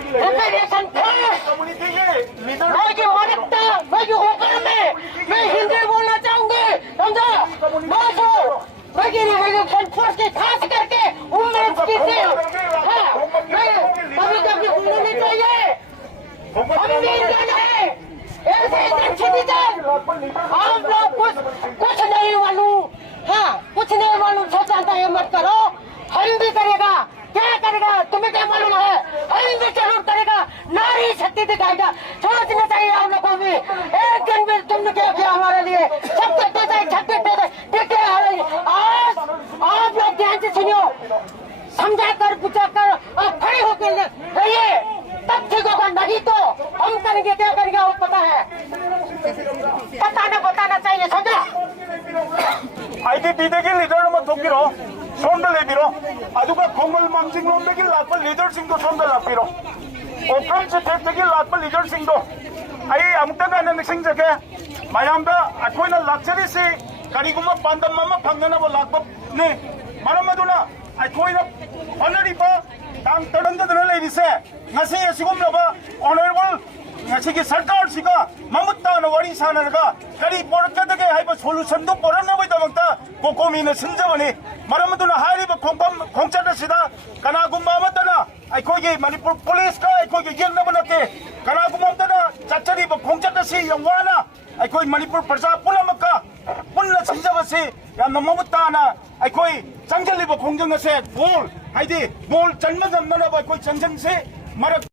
Preparation थे। मैं की मरता, मैं की होकर मैं हिंदी बोलना चाहूंगी, समझा? मैं की रिवोल्यूशन फोर्स की खास करके उम्मीद की थी। मैं अभी तक बोलना नहीं चाहिए। हम भी इंडियन है, ऐसे सिटीजन। आप लोग कुछ नहीं मालूम, कुछ नहीं मालूम, सोचता है मत करो। हम भी करेगा, क्या करेगा तुम्हें क्या मालूम है? हम भी जरूर करेगा, नारी शक्ति दिखाएगा। सोचना चाहिए हम लोगों को भी। एक दिन भी तुमने क्या किया हमारे लिए? सब छत्तीस देखते आज आप लोग ध्यान से सुनियो, समझा कर बुझा कर और खड़े होकर रहिए, तब ठीक होगा। नहीं तो हम करेंगे, क्या करेंगे वो पता है, बताना चाहिए, समझा? IDPdagi leader ama thokiro somda lebiro aduga khongol mamjing lomdagi lakpa leader sing do somda lakpiro okam se thepdagi lakpa leader sing do ai amta na nising jage mayamda akoina lakchari se kariguma pandam mama phangna bo lakpa ne maramaduna akoina honorable tang tadanga dana lerise ngase asigumna ba honorable ngasi सरकार सिगा ममुत्ता न worry सानरगा करी पोरकदगे HYBE solution दु पोरनबय दमक्ता कोकोमीना सिनजबनी मरमदुना Harib खोंपम खोंचदसिदा कनागुम्बा अमतना अखोगे Manipur police का अखोगे येंगनब नते कनागुम्बा अमतना चचरीब खोंचदसि यंवाना अखोय मणिपुर प्रजा पुलमका पुन्ना सिनजबसि यामना ममुत्ताना अखोय चंगलिब खोंजंगसे बोल हाइदि बोल चन्मजमनब अखोय चंजंगसे मरक